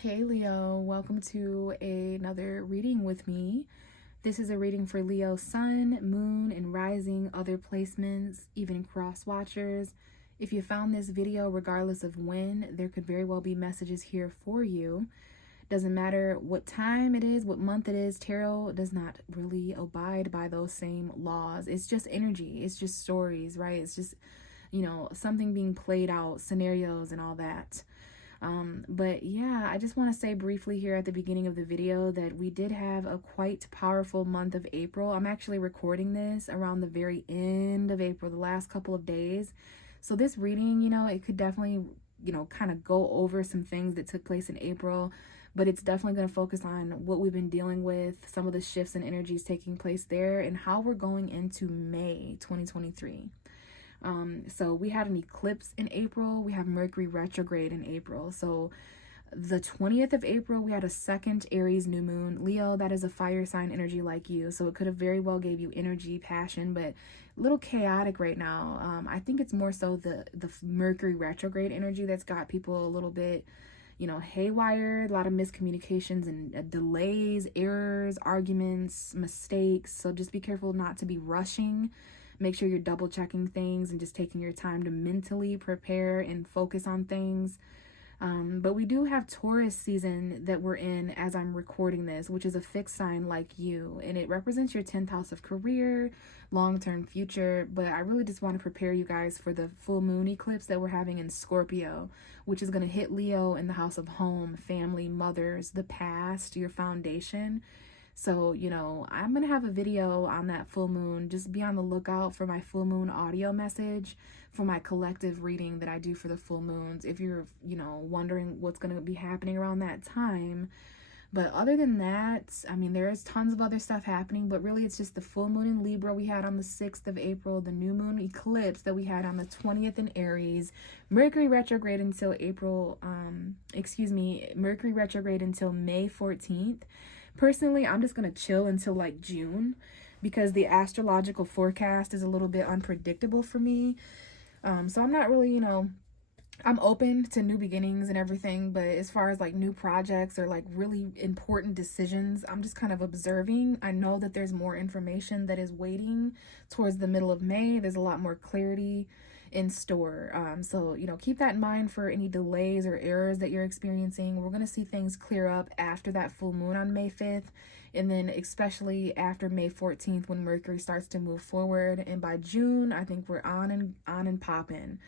Hey Leo, welcome to another reading with me. This is a reading for Leo Sun, Moon, and Rising, other placements, even cross watchers. If you found this video, regardless of when, there could very well be messages here for you. Doesn't matter what time it is, what month it is, tarot does not really abide by those same laws. It's just energy, it's just stories, right? It's just, something being played out, scenarios, and all that. But yeah, I just want to say briefly here at the beginning of the video that we did have a quite powerful month of April. I'm actually recording this around the very end of April, the last couple of days. So this reading, it could definitely, kind of go over some things that took place in April, but it's definitely going to focus on what we've been dealing with, some of the shifts and energies taking place there, and how we're going into May 2023. So we had an eclipse in April. We have Mercury retrograde in April. So the 20th of April, we had a second Aries new moon. Leo, that is a fire sign energy like you. So it could have very well gave you energy, passion, but a little chaotic right now. I think it's more so the Mercury retrograde energy that's got people a little bit, haywire, a lot of miscommunications and delays, errors, arguments, mistakes. So just be careful not to be rushing. Make sure you're double checking things and just taking your time to mentally prepare and focus on things. But we do have Taurus season that we're in as I'm recording this, which is a fixed sign like you. And it represents your 10th house of career, long-term future. But I really just want to prepare you guys for the full moon eclipse that we're having in Scorpio, which is going to hit Leo in the house of home, family, mothers, the past, your foundation. So, I'm going to have a video on that full moon. Just be on the lookout for my full moon audio message for my collective reading that I do for the full moons. If you're, wondering what's going to be happening around that time. But other than that, there's tons of other stuff happening, but really it's just the full moon in Libra we had on the 6th of April, the new moon eclipse that we had on the 20th in Aries, Mercury retrograde until Mercury retrograde until May 14th. Personally, I'm just going to chill until like June because the astrological forecast is a little bit unpredictable for me. So I'm not really, I'm open to new beginnings and everything, but as far as like new projects or like really important decisions, I'm just kind of observing. I know that there's more information that is waiting towards the middle of May. There's a lot more clarity in store. So, keep that in mind for any delays or errors that you're experiencing. We're going to see things clear up after that full moon on May 5th. And then especially after May 14th when Mercury starts to move forward. And by June, I think we're on and popping.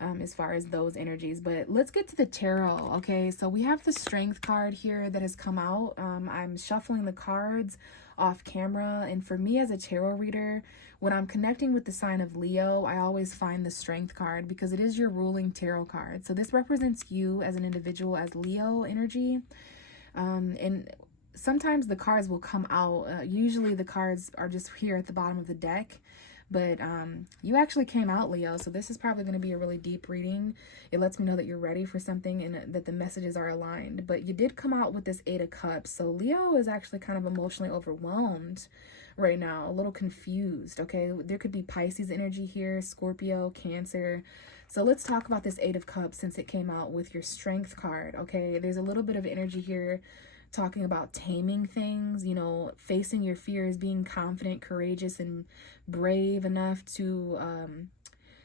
As far as those energies. But let's get to the tarot. Okay, so we have the Strength card here that has come out. I'm shuffling the cards off camera, and for me as a tarot reader, when I'm connecting with the sign of Leo, I always find the Strength card because it is your ruling tarot card. So this represents you as an individual, as Leo energy. And sometimes the cards will come out. Usually the cards are just here at the bottom of the deck. But you actually came out, Leo, so this is probably going to be a really deep reading. It lets me know that you're ready for something and that the messages are aligned. But you did come out with this 8 of Cups, so Leo is actually kind of emotionally overwhelmed right now, a little confused, okay? There could be Pisces energy here, Scorpio, Cancer. So let's talk about this 8 of Cups since it came out with your Strength card, okay? There's a little bit of energy here talking about taming things, facing your fears, being confident, courageous, and brave enough to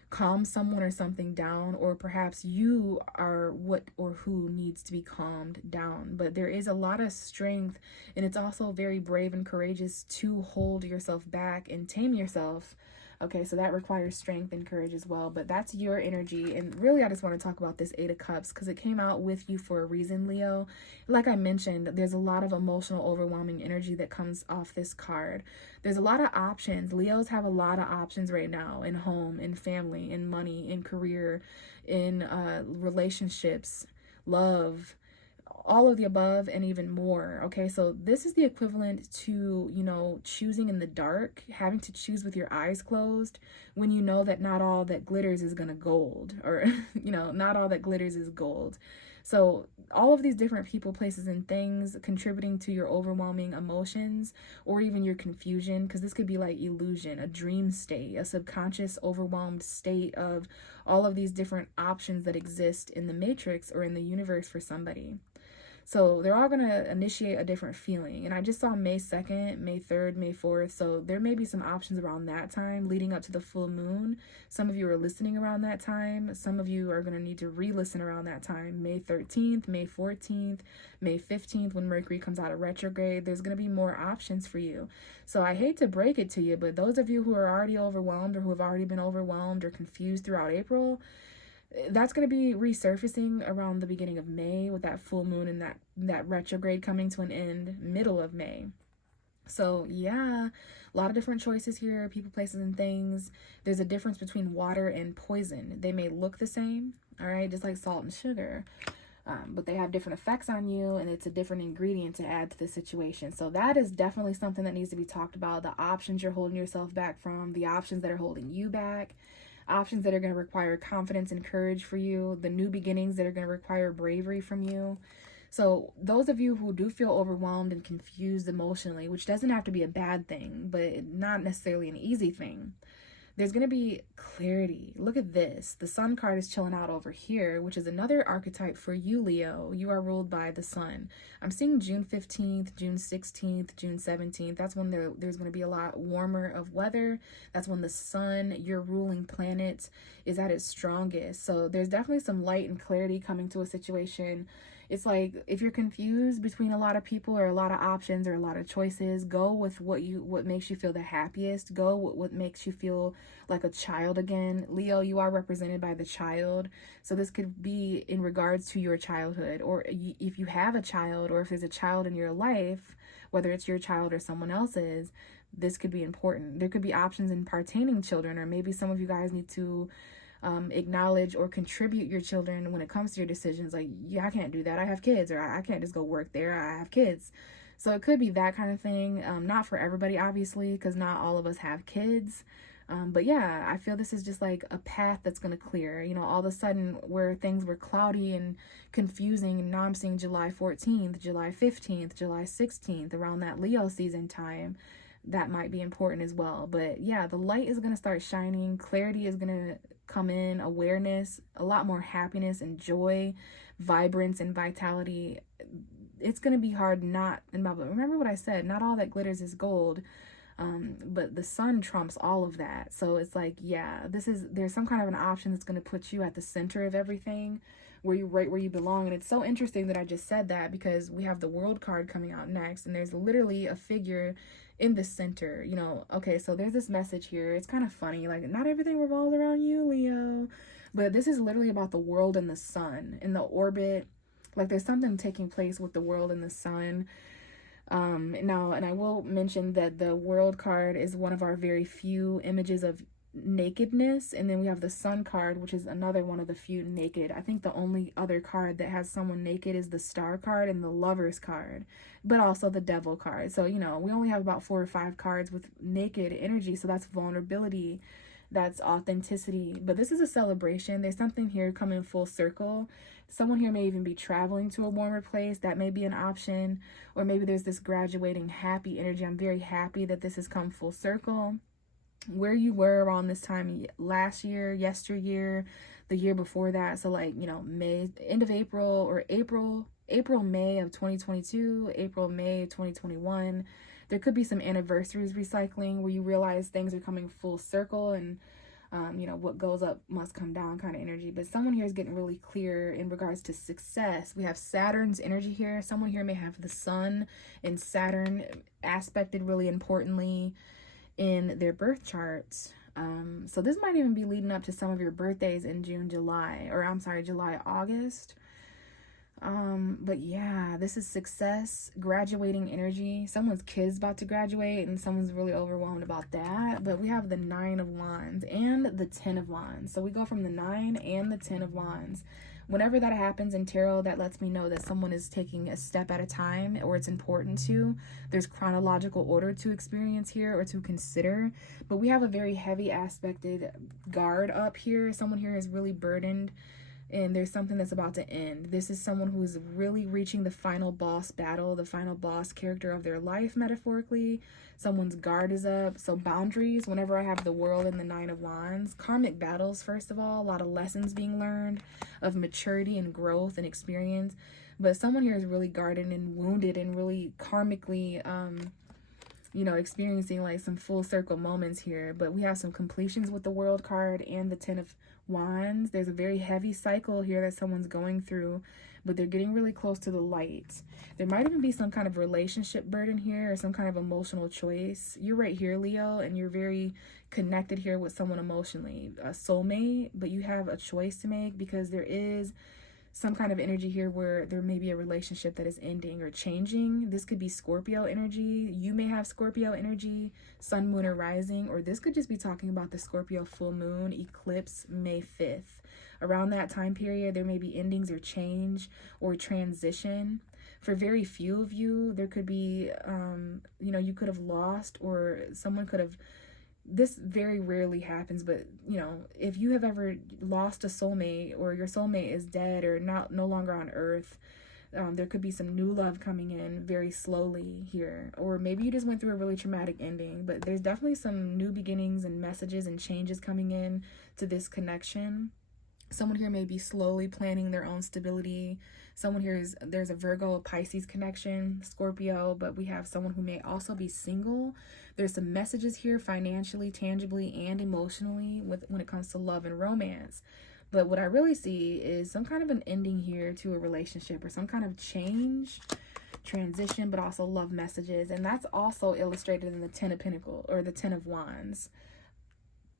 calm someone or something down, or perhaps you are what or who needs to be calmed down. But there is a lot of strength, and it's also very brave and courageous to hold yourself back and tame yourself. Okay, so that requires strength and courage as well, but that's your energy. And really, I just want to talk about this 8 of Cups because it came out with you for a reason, Leo. Like I mentioned, there's a lot of emotional, overwhelming energy that comes off this card. There's a lot of options. Leos have a lot of options right now in home, in family, in money, in career, in relationships, love, all of the above and even more. Okay, so this is the equivalent to, choosing in the dark, having to choose with your eyes closed when you know that not all that glitters is gonna gold, or not all that glitters is gold. So all of these different people, places, and things contributing to your overwhelming emotions or even your confusion, because this could be like illusion, a dream state, a subconscious overwhelmed state of all of these different options that exist in the matrix or in the universe for somebody. So they're all going to initiate a different feeling. And I just saw May 2nd, May 3rd, May 4th. So there may be some options around that time leading up to the full moon. Some of you are listening around that time. Some of you are going to need to re-listen around that time. May 13th, May 14th, May 15th, when Mercury comes out of retrograde. There's going to be more options for you. So I hate to break it to you, but those of you who are already overwhelmed or who have already been overwhelmed or confused throughout April, that's going to be resurfacing around the beginning of May with that full moon and that retrograde coming to an end middle of May. So yeah, a lot of different choices here, people, places, and things. There's a difference between water and poison. They may look the same, all right, just like salt and sugar, but they have different effects on you, and it's a different ingredient to add to the situation. So that is definitely something that needs to be talked about. The options you're holding yourself back from, the options that are holding you back, options that are going to require confidence and courage for you, the new beginnings that are going to require bravery from you. So those of you who do feel overwhelmed and confused emotionally, which doesn't have to be a bad thing, but not necessarily an easy thing, there's going to be clarity. Look at this. The Sun card is chilling out over here, which is another archetype for you, Leo. You are ruled by the Sun. I'm seeing June 15th, June 16th, June 17th. That's when there's going to be a lot warmer of weather. That's when the Sun, your ruling planet, is at its strongest. So there's definitely some light and clarity coming to a situation. It's like if you're confused between a lot of people or a lot of options or a lot of choices, go with what makes you feel the happiest. Go with what makes you feel like a child again. Leo, you are represented by the child. So this could be in regards to your childhood, or if you have a child, or if there's a child in your life, whether it's your child or someone else's, this could be important. There could be options in partaining children, or maybe some of you guys need to acknowledge or contribute your children when it comes to your decisions. Like, yeah, I can't do that. I have kids, or I can't just go work there. I have kids. So it could be that kind of thing. Not for everybody, obviously, because not all of us have kids. But yeah, I feel this is just like a path that's going to clear. You know, all of a sudden where things were cloudy and confusing, and now I'm seeing July 14th, July 15th, July 16th, around that Leo season time. That might be important as well. But yeah, the light is going to start shining. Clarity is going to come in, awareness, a lot more happiness and joy, vibrance and vitality. It's going to be hard not, and remember what I said, not all that glitters is gold. But the Sun trumps all of that. So it's like, yeah, there's some kind of an option that's going to put you at the center of everything, right where you belong. And it's so interesting that I just said that, because we have the World card coming out next, and there's literally a figure in the center. You know, okay, so there's this message here. It's kind of funny, like, not everything revolves around you, Leo, but this is literally about the world and the sun in the orbit. Like, there's something taking place with the world and the sun. Now, and I will mention that the World card is one of our very few images of nakedness, and then we have the Sun card, which is another one of the few naked. I think the only other card that has someone naked is the Star card and the Lovers card, but also the Devil card. So, you know, we only have about 4 or 5 cards with naked energy, so that's vulnerability, that's authenticity. But this is a celebration. There's something here coming full circle. Someone here may even be traveling to a warmer place. That may be an option. Or maybe there's this graduating happy energy. I'm very happy that this has come full circle. Where you were around this time last year, yesteryear, the year before that. So like, you know, May, end of April, or April, May of 2022, April, May of 2021. There could be some anniversaries recycling where you realize things are coming full circle, and you know, what goes up must come down kind of energy. But someone here is getting really clear in regards to success. We have Saturn's energy here. Someone here may have the Sun and Saturn aspected really importantly in their birth charts. So this might even be leading up to some of your birthdays in July, August. But yeah, this is success, graduating energy. Someone's kid's about to graduate, and someone's really overwhelmed about that. But we have the 9 of Wands and the 10 of Wands. So we go from the 9 and the 10 of Wands. Whenever that happens in tarot, that lets me know that someone is taking a step at a time, or it's important to. There's chronological order to experience here, or to consider. But we have a very heavy aspected guard up here. Someone here is really burdened, and there's something that's about to end. This is someone who is really reaching the final boss battle, the final boss character of their life, metaphorically. Someone's guard is up. So boundaries, whenever I have the World and the 9 of Wands. Karmic battles, first of all, a lot of lessons being learned of maturity and growth and experience. But someone here is really guarded and wounded and really karmically, you know, experiencing like some full circle moments here. But we have some completions with the World card and the Ten of Wands. There's a very heavy cycle here that someone's going through, but they're getting really close to the light. There might even be some kind of relationship burden here or some kind of emotional choice. You're right here, Leo, and you're very connected here with someone emotionally, a soulmate, but you have a choice to make because there is some kind of energy here where there may be a relationship that is ending or changing. This could be Scorpio energy. You may have Scorpio energy, sun, moon, or rising, or this could just be talking about the Scorpio full moon eclipse May 5th. Around that time period, there may be endings or change or transition. For very few of you, there could be, you know, you could have lost or someone could have, this very rarely happens, but you know, if you have ever lost a soulmate or your soulmate is dead or no longer on earth, there could be some new love coming in very slowly here. Or maybe you just went through a really traumatic ending, but there's definitely some new beginnings and messages and changes coming in to this connection. Someone here may be slowly planning their own stability. Someone here there's a Virgo Pisces connection, Scorpio, but we have someone who may also be single. There's some messages here financially, tangibly, and emotionally when it comes to love and romance. But what I really see is some kind of an ending here to a relationship or some kind of change, transition, but also love messages. And that's also illustrated in the Ten of Pentacles or the Ten of Wands.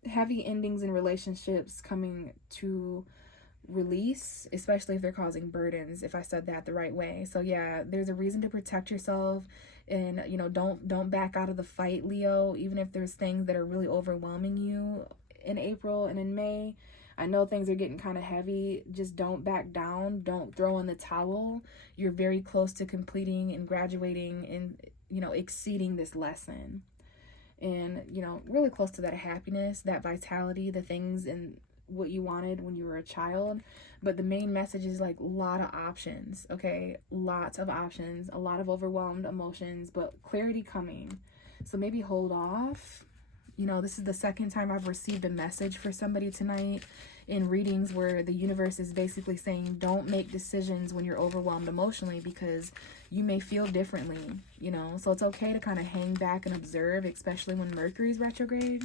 Heavy endings in relationships coming to release, especially if they're causing burdens, if I said that the right way. So yeah, there's a reason to protect yourself and, you know, don't back out of the fight, Leo, even if there's things that are really overwhelming you in April and in May. I know things are getting kind of heavy. Just don't back down. Don't throw in the towel. You're very close to completing and graduating and, you know, exceeding this lesson. And, you know, really close to that happiness, that vitality, the things and what you wanted when you were a child. But the main message is like a lot of options, okay? Lots of options, a lot of overwhelmed emotions, but clarity coming. So maybe hold off. You know, this is the second time I've received a message for somebody tonight in readings where the universe is basically saying don't make decisions when you're overwhelmed emotionally because you may feel differently, you know. So it's okay to kind of hang back and observe, especially when Mercury's retrograde,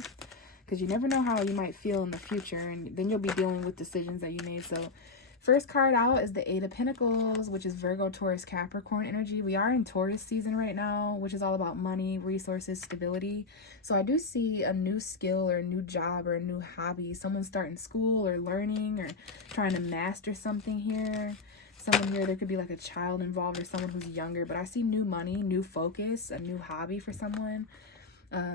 because you never know how you might feel in the future, and then you'll be dealing with decisions that you made. So first card out is the Eight of Pentacles, which is Virgo, Taurus, Capricorn energy. We are in Taurus season right now, which is all about money, resources, stability. So I do see a new skill or a new job or a new hobby. Someone starting school or learning or trying to master something here. Someone here, there could be like a child involved or someone who's younger. But I see new money, new focus, a new hobby for someone.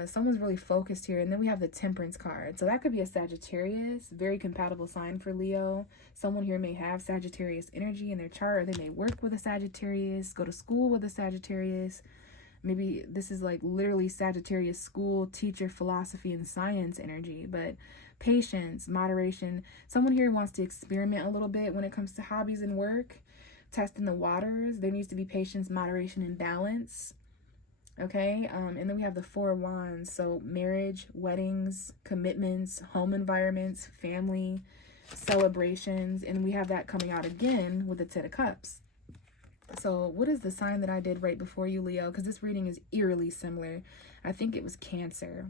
Someone's really focused here. And then we have the Temperance card. So that could be a Sagittarius, very compatible sign for Leo. Someone here may have Sagittarius energy in their chart, or they may work with a Sagittarius, go to school with a Sagittarius. Maybe this is like literally Sagittarius school, teacher, philosophy, and science energy. But patience, moderation. Someone here wants to experiment a little bit when it comes to hobbies and work, testing the waters. There needs to be patience, moderation, and balance. Okay, and then we have the Four of Wands. So marriage, weddings, commitments, home environments, family, celebrations. And we have that coming out again with the Ten of Cups. So what is the sign that I did right before you, Leo? Because this reading is eerily similar. I think it was Cancer.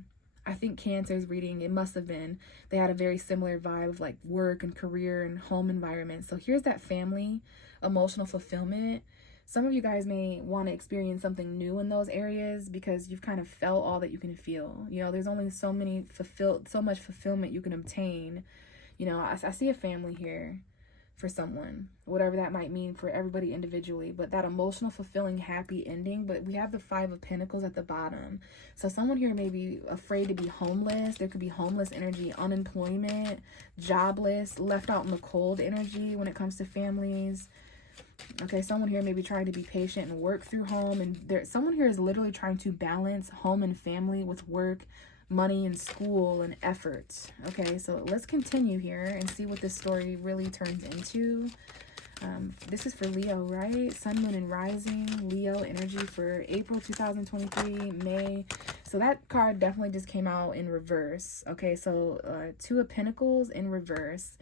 I think Cancer's reading, it must have been. They had a very similar vibe of like work and career and home environment. So here's that family, emotional fulfillment. Some of you guys may want to experience something new in those areas because you've kind of felt all that you can feel. You know, there's only so much fulfillment you can obtain. You know, I see a family here for someone, whatever that might mean for everybody individually, but that emotional, fulfilling, happy ending. But we have the Five of Pentacles at the bottom. So someone here may be afraid to be homeless. There could be homeless energy, unemployment, jobless, left out in the cold energy when it comes to families. Okay, someone here may be trying to be patient and work through home, and someone here is literally trying to balance home and family with work, money, and school and effort. Okay, so let's continue here and see what this story really turns into. This is for Leo, right? Sun, moon, and rising. Leo energy for April 2023, May. So that card definitely just came out in reverse. Okay, so Two of Pentacles in reverse.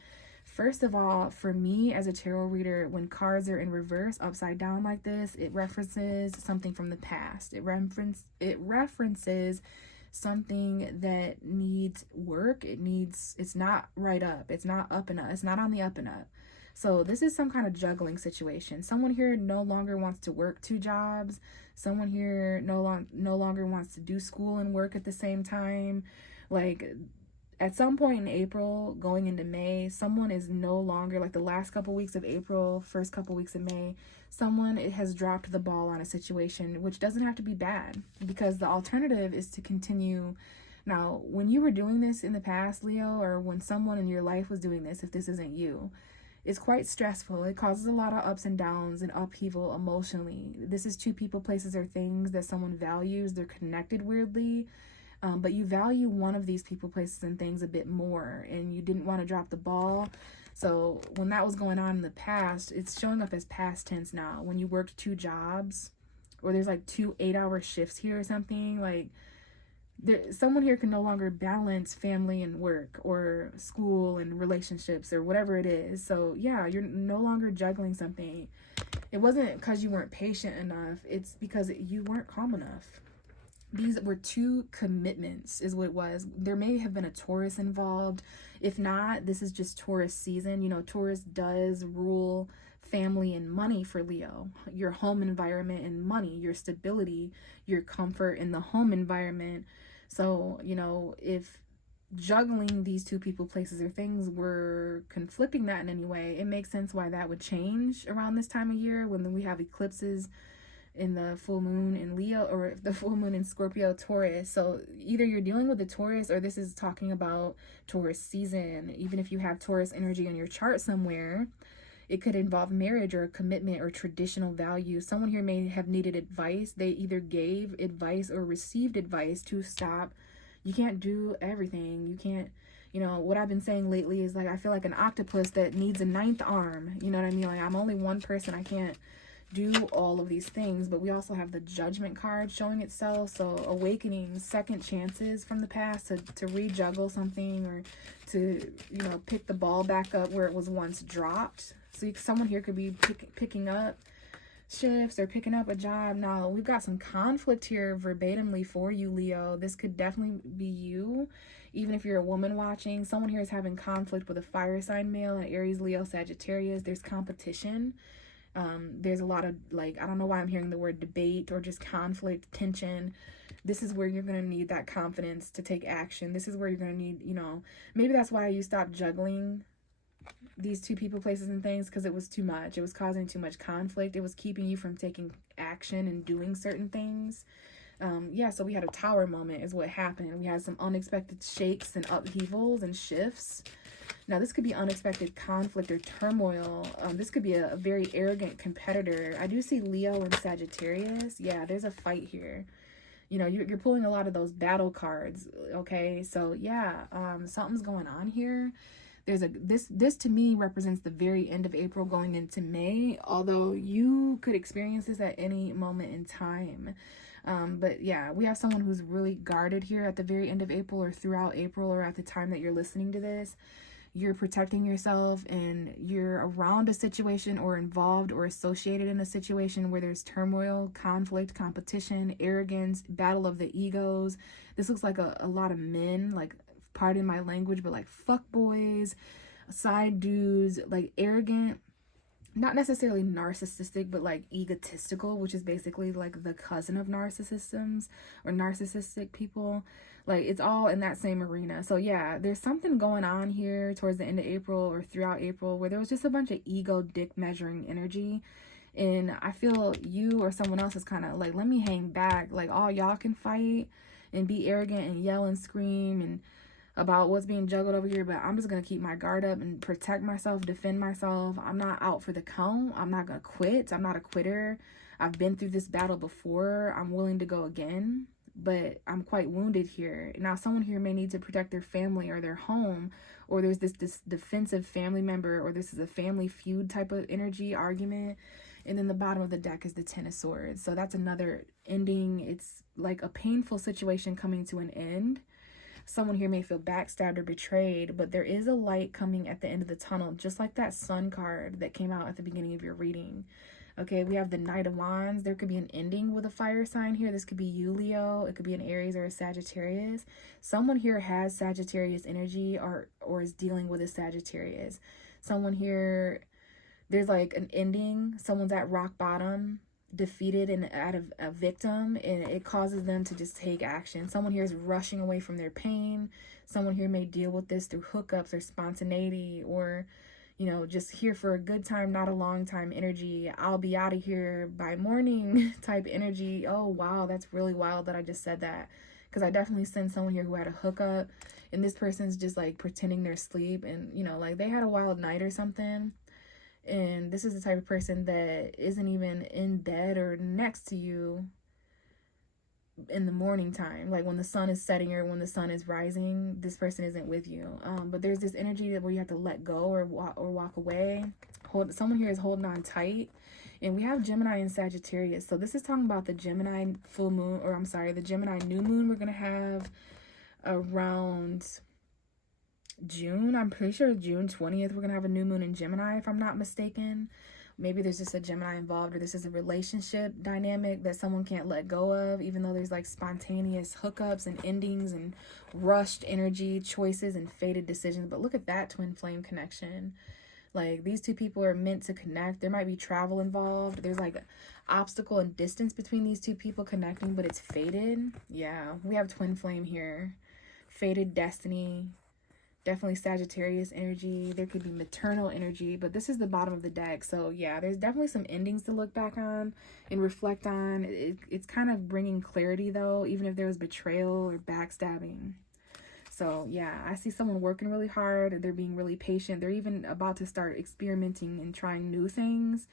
First of all, for me as a tarot reader, when cards are in reverse, upside down like this, it references something from the past. It references something that needs work. It's not right up. It's not up and up. It's not on the up and up. So this is some kind of juggling situation. Someone here no longer wants to work 2 jobs. Someone here no longer wants to do school and work at the same time. Like, at some point in April, going into May, someone is no longer, like the last couple weeks of April, first couple weeks of May, someone has dropped the ball on a situation, which doesn't have to be bad, because the alternative is to continue. Now, when you were doing this in the past, Leo, or when someone in your life was doing this, if this isn't you, it's quite stressful. It causes a lot of ups and downs and upheaval emotionally. This is 2 people, places, or things that someone values. They're connected weirdly, but you value one of these people, places, and things a bit more, and you didn't want to drop the ball. So when that was going on in the past, it's showing up as past tense now. When you worked 2 jobs, or there's like 2 8-hour shifts here or something, like someone here can no longer balance family and work, or school and relationships, or whatever it is. So yeah, you're no longer juggling something. It wasn't because you weren't patient enough. It's because you weren't calm enough. These were 2 commitments is what it was. There may have been a Taurus involved. If not, this is just Taurus season. You know, Taurus does rule family and money for Leo. Your home environment and money, your stability, your comfort in the home environment. So, you know, if juggling these 2 people, places, or things were conflicting that in any way, it makes sense why that would change around this time of year, when we have eclipses in the full moon in Leo, or the full moon in Scorpio, Taurus. So either you're dealing with the Taurus, or this is talking about Taurus season. Even if you have Taurus energy on your chart somewhere, it could involve marriage or commitment or traditional values. Someone here may have needed advice. They either gave advice or received advice to stop. You can't do everything. You can't, you know, what I've been saying lately is, like, I feel like an octopus that needs a 9th arm. You know what I mean? Like, I'm only one person. I can't do all of these things. But we also have the Judgment card showing itself. So awakening, second chances from the past to rejuggle something, or to, you know, pick the ball back up where it was once dropped. So someone here could be picking up shifts or picking up a job. Now, we've got some conflict here verbatimly for you, Leo. This could definitely be you. Even if you're a woman watching, someone here is having conflict with a fire sign male, an Aries, Leo, Sagittarius. There's competition. There's a lot of, like, I don't know why I'm hearing the word debate, or just conflict, tension. This is where you're going to need that confidence to take action. This is where you're going to need, you know, maybe that's why you stopped juggling these 2 people, places, and things, because it was too much. It was causing too much conflict. It was keeping you from taking action and doing certain things. Yeah, so we had a Tower moment is what happened. We had some unexpected shakes and upheavals and shifts. Now, this could be unexpected conflict or turmoil. This could be a very arrogant competitor. I do see Leo and Sagittarius. Yeah, there's a fight here. You know, you're pulling a lot of those battle cards, okay? So, yeah, something's going on here. This to me represents the very end of April going into May, although you could experience this at any moment in time. But yeah, we have someone who's really guarded here at the very end of April, or throughout April, or at the time that you're listening to this. You're protecting yourself, and you're around a situation, or involved or associated in a situation where there's turmoil, conflict, competition, arrogance, battle of the egos. This looks like a lot of men, like, pardon my language, but like fuck boys, side dudes, like arrogant, not necessarily narcissistic, but like egotistical, which is basically like the cousin of narcissisms or narcissistic people. Like, it's all in that same arena. So yeah, there's something going on here towards the end of April or throughout April where there was just a bunch of ego dick measuring energy. And I feel you or someone else is kind of like, let me hang back. Like, all y'all can fight and be arrogant and yell and scream and about what's being juggled over here, but I'm just going to keep my guard up and protect myself, defend myself. I'm not out for the count. I'm not going to quit. I'm not a quitter. I've been through this battle before. I'm willing to go again, but I'm quite wounded here. Now, someone here may need to protect their family or their home, or there's this defensive family member, or this is a family feud type of energy argument. And then the bottom of the deck is the Ten of Swords. So that's another ending. It's like a painful situation coming to an end. Someone here may feel backstabbed or betrayed, but there is a light coming at the end of the tunnel, just like that Sun card that came out at the beginning of your reading. Okay, we have the Knight of Wands. There could be an ending with a fire sign here. This could be you, Leo. It could be an Aries or a Sagittarius. Someone here has Sagittarius energy or is dealing with a Sagittarius. Someone here, there's like an ending. Someone's at rock bottom, defeated and at a victim, and it causes them to just take action. Someone here is rushing away from their pain. Someone here may deal with this through hookups or spontaneity, or just here for a good time, not a long time energy. I'll be out of here by morning type energy. Oh, wow. That's really wild that I just said that, because I definitely sent someone here who had a hookup, and this person's just like pretending they're asleep, and like they had a wild night or something. And this is the type of person that isn't even in bed or next to you in the morning time, like when the sun is setting or when the sun is rising. This person isn't with you. But there's this energy where you have to let go or walk away. Someone here is holding on tight. And we have Gemini and Sagittarius. So this is talking about the Gemini full moon, or I'm sorry, the Gemini new moon we're going to have around June. I'm pretty sure June 20th, we're going to have a new moon in Gemini, if I'm not mistaken. Maybe there's just a Gemini involved, or this is a relationship dynamic that someone can't let go of, even though there's like spontaneous hookups and endings and rushed energy, choices and fated decisions. But look at that twin flame connection. Like, these two people are meant to connect. There might be travel involved. There's like obstacle and distance between these two people connecting, but it's fated. Yeah, we have twin flame here. Fated destiny. Definitely Sagittarius energy. There could be maternal energy, but this is the bottom of the deck. So yeah, there's definitely some endings to look back on and reflect on. It's kind of bringing clarity though, even if there was betrayal or backstabbing. So yeah, I see someone working really hard. They're being really patient. They're even about to start experimenting and trying new things.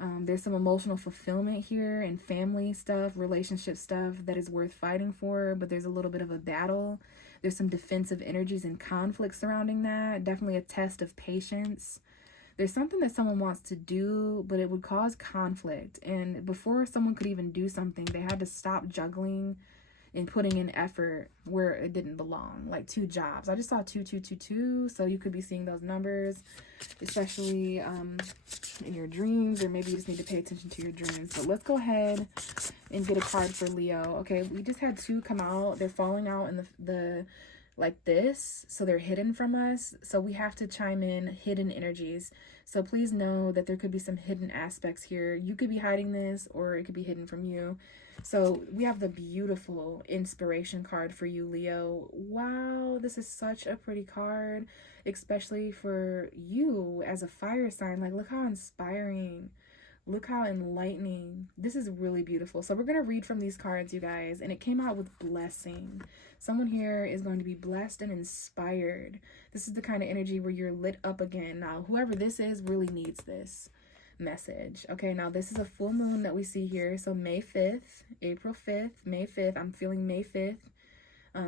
There's some emotional fulfillment here and family stuff, relationship stuff that is worth fighting for, but there's a little bit of a battle. There's some defensive energies and conflict surrounding that. Definitely a test of patience. There's something that someone wants to do, but it would cause conflict. And before someone could even do something, they had to stop juggling and putting in effort where it didn't belong, like 2 jobs. I just saw 2222, so you could be seeing those numbers, especially in your dreams, or maybe you just need to pay attention to your dreams. So let's go ahead and get a card for Leo. Okay, we just had 2 come out. They're falling out in the like this, so they're hidden from us. So we have to chime in hidden energies. So please know that there could be some hidden aspects here. You could be hiding this, or it could be hidden from you. So we have the beautiful inspiration card for you, Leo. Wow, this is such a pretty card, especially for you as a fire sign. Like, look how inspiring. Look how enlightening. This is really beautiful. So we're going to read from these cards, you guys, and it came out with blessing. Someone here is going to be blessed and inspired. This is the kind of energy where you're lit up again. Now, whoever this is really needs this message. Okay, now this is a full moon that we see here. So May 5th, April 5th, May 5th. I'm feeling May 5th.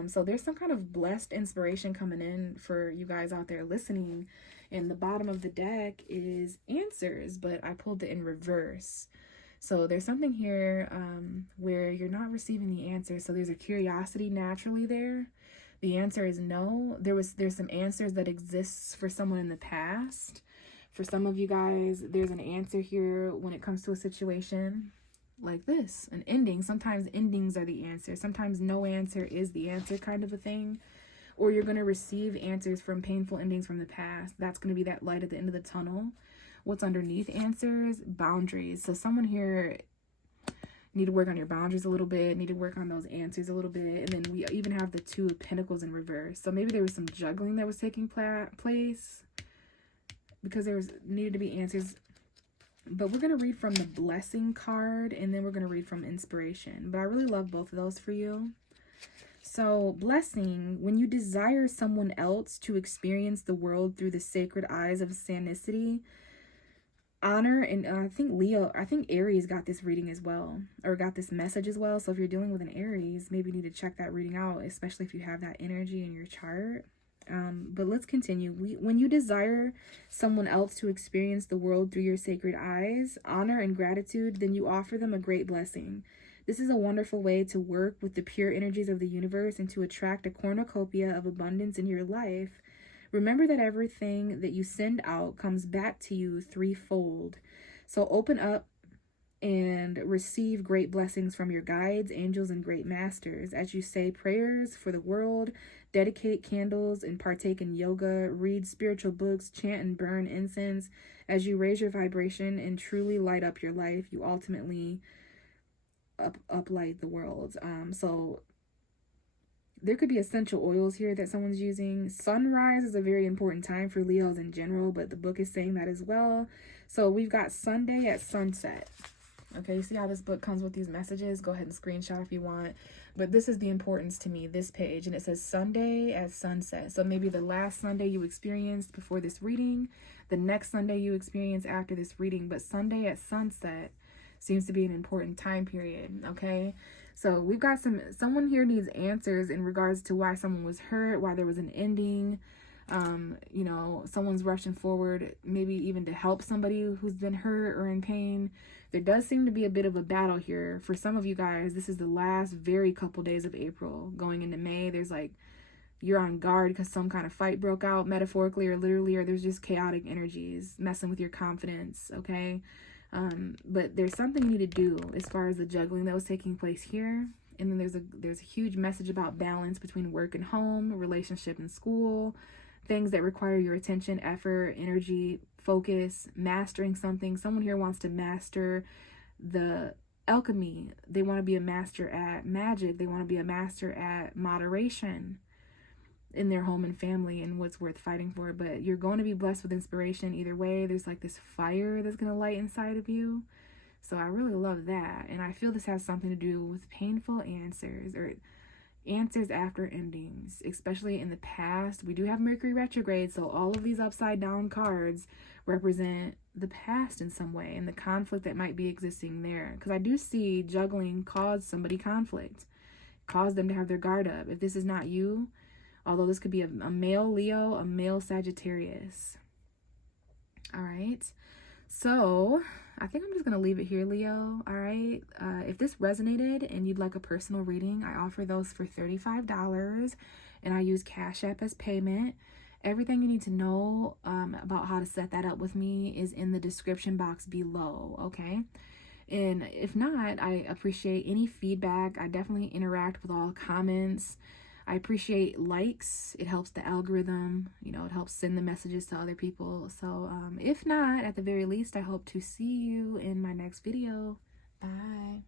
So there's some kind of blessed inspiration coming in for you guys out there listening. And the bottom of the deck is answers, but I pulled it in reverse. So there's something here where you're not receiving the answer. So there's a curiosity naturally there. The answer is no. There's some answers that exists for someone in the past. For some of you guys, there's an answer here when it comes to a situation like this, an ending. Sometimes endings are the answer. Sometimes no answer is the answer, kind of a thing. Or you're going to receive answers from painful endings from the past. That's going to be that light at the end of the tunnel. What's underneath answers? Boundaries. So someone here need to work on your boundaries a little bit, need to work on those answers a little bit. And then we even have the 2 of Pentacles in reverse. So maybe there was some juggling that was taking place because there needed to be answers. But we're going to read from the blessing card, and then we're going to read from inspiration. But I really love both of those for you. So blessing, when you desire someone else to experience the world through the sacred eyes of sanicity, honor, and I think Aries got this reading as well, or got this message as well. So if you're dealing with an Aries, maybe you need to check that reading out, especially if you have that energy in your chart. But let's continue. When you desire someone else to experience the world through your sacred eyes, honor and gratitude, then you offer them a great blessing. This is a wonderful way to work with the pure energies of the universe and to attract a cornucopia of abundance in your life. Remember that everything that you send out comes back to you threefold. So open up and receive great blessings from your guides, angels, and great masters. As you say prayers for the world, dedicate candles and partake in yoga, read spiritual books, chant and burn incense. As you raise your vibration and truly light up your life, you ultimately uplight the world. So there could be essential oils here that someone's using. Sunrise is a very important time for Leos in general, but the book is saying that as well. So we've got Sunday at sunset. Okay, you see how this book comes with these messages? Go ahead and screenshot if you want. But this is the importance to me, this page. And it says Sunday at sunset. So maybe the last Sunday you experienced before this reading, the next Sunday you experience after this reading. But Sunday at sunset seems to be an important time period, okay? So we've got someone here needs answers in regards to why someone was hurt, why there was an ending. You know, someone's rushing forward, maybe even to help somebody who's been hurt or in pain. There does seem to be a bit of a battle here. For some of you guys, this is the last very couple days of April. Going into May, there's like, you're on guard because some kind of fight broke out, metaphorically or literally, or there's just chaotic energies messing with your confidence, okay? But there's something you need to do as far as the juggling that was taking place here. And then there's a huge message about balance between work and home, relationship and school, things that require your attention, effort, energy, focus, mastering something. Someone here wants to master the alchemy. They want to be a master at magic. They want to be a master at moderation in their home and family and what's worth fighting for. But you're going to be blessed with inspiration either way. There's like this fire that's going to light inside of you. So I really love that. And I feel this has something to do with painful answers or answers after endings, especially in the past. We do have Mercury retrograde, so all of these upside down cards represent the past in some way and the conflict that might be existing there. Because I do see juggling cause somebody conflict, cause them to have their guard up. If this is not you, although this could be a male Leo, a male Sagittarius. All right. So I think I'm just going to leave it here, Leo. All right. If this resonated and you'd like a personal reading, I offer those for $35 and I use Cash App as payment. Everything you need to know about how to set that up with me is in the description box below. Okay. And if not, I appreciate any feedback. I definitely interact with all comments. I appreciate likes. It helps the algorithm, you know, it helps send the messages to other people. So if not, at the very least, I hope to see you in my next video. Bye.